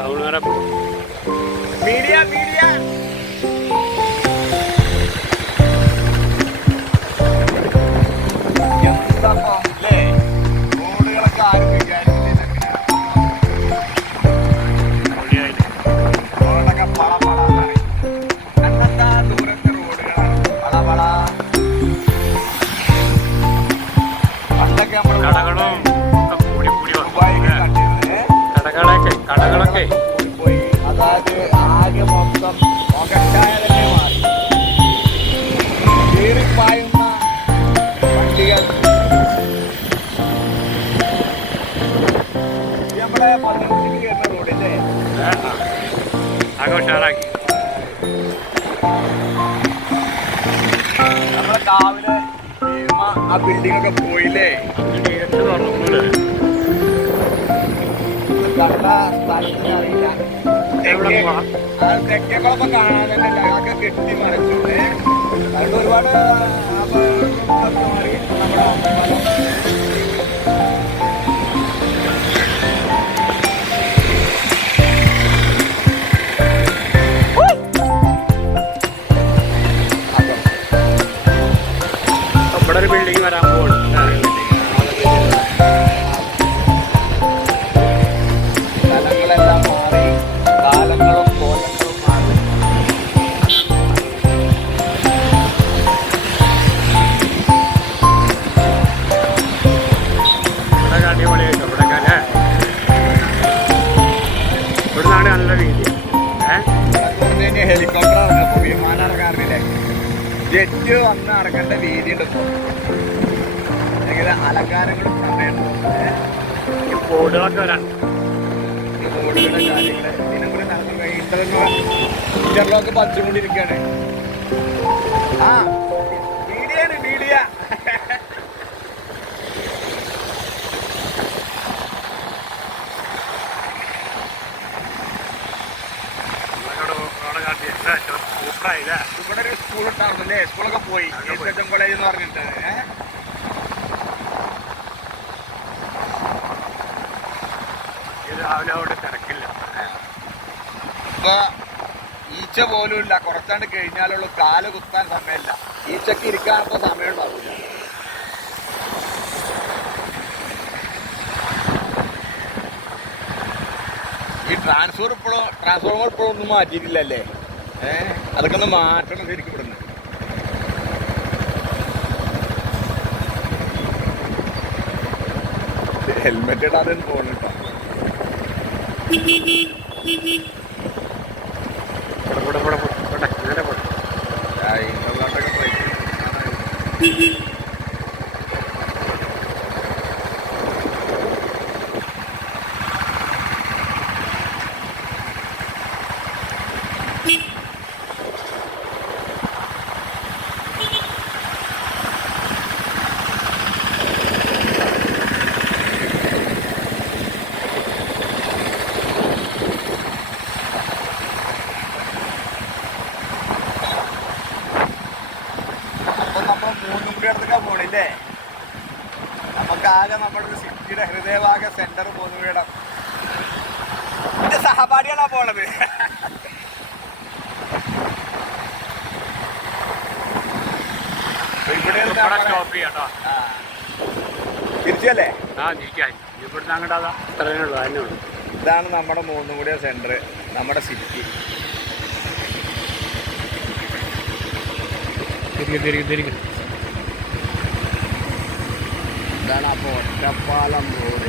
Tahu ngarap. Media, media. കടകളൊക്കെ പോയി. അതായത് ആകെ മൊത്തം മുഖച്ചായ തന്നെ മാറി കീറിപ്പായുന്ന വണ്ടികൾ. നമ്മുടെ പതിനെട്ടിന് വരുന്ന റോഡില്ലേ? ആകെ ഉഷാറാക്കി നമ്മളെ രാവിലെ ആ ബിൽഡിംഗ് ഒക്കെ പോയില്ലേ കണ്ട സ്ഥലത്തിന് അറിയില്ല എവിടെ തെക്കേ- പോവാം? ആ കാണാൻ തന്നെ ഞങ്ങൾക്ക് കെട്ടി ഒരു ബിൽഡിംഗ് വരാൻ പോകുന്നു ഏഹ് ഹെലികോപ്റ്റർ ഇറങ്ങപ്പോ വിമാനം ഇറങ്ങാറില്ലേ ജെറ്റ് വന്ന് ഇറങ്ങേണ്ട രീതി ഉണ്ട് അല്ലെങ്കിൽ അലങ്കാരങ്ങളും സമയമുണ്ട് ബോർഡുകളൊക്കെ വരാൻ. ഈ റോഡുകളുടെ കാര്യങ്ങൾ ഇതിനും കൂടി നടന്നു ഇന്റർലോക്ക് ഇന്റർലോക്ക് പതിച്ചുകൊണ്ടിരിക്കുകയാണ് ആ മീഡിയാണ് മീഡിയ. ഇവിടെ ഒരു സ്കൂൾ ഉണ്ടായിരുന്നല്ലേ സ്കൂളൊക്കെ പോയി. എസ് കോളേജ് എന്ന് പറഞ്ഞിട്ട്. രാവിലെ അവിടെ തിരക്കില്ല. ഇപ്പൊ ഈച്ച പോലും ഇല്ല. കുറച്ചാണ്ട് കഴിഞ്ഞാലുള്ള കാൽ കുത്താൻ സമയമില്ല. ഈച്ചക്ക് ഇരിക്കാൻ ഇപ്പൊ സമയം ഉണ്ടാവില്ല. ഈ ട്രാൻസ്ഫോർ ഇപ്പോഴും ട്രാൻസ്ഫോർമർ ഇപ്പോഴും ഒന്നും മാറ്റിയിട്ടില്ലല്ലേ? ഏഹ് അതൊക്കെ ഒന്ന് മാറ്റണം ശരിക്കും ഇവിടുന്ന്. ഹെൽമെറ്റ് ഇടാതെ പോകുന്നുണ്ടോ ഇവിടെ ഇവിടെ ഇവിടെ ഇവിടെ പോട്ടെ. ആ, പോയിട്ട് ആകെ നമുക്കാകെ നമ്മുടെ ഒരു സിറ്റിയുടെ ഹൃദയഭാഗ സെന്റർ പോന്നു കൂടി എന്റെ സഹപാഠികളാ പോണത്. ആ. തിരിച്ചല്ലേ? ആ നിൽക്കാൻ ഇവിടുന്ന് അങ്ങോട്ട് അതാ. ഉള്ളൂ അതിനേ ഉള്ളൂ. ഇതാണ് നമ്മുടെ മൂന്നും കൂടിയ സെന്റർ നമ്മുടെ സിറ്റി തിരികെ തിരികെ തിരികെ ഇതാണ് അപ്പോൾ ഒറ്റപ്പാലം റോഡ്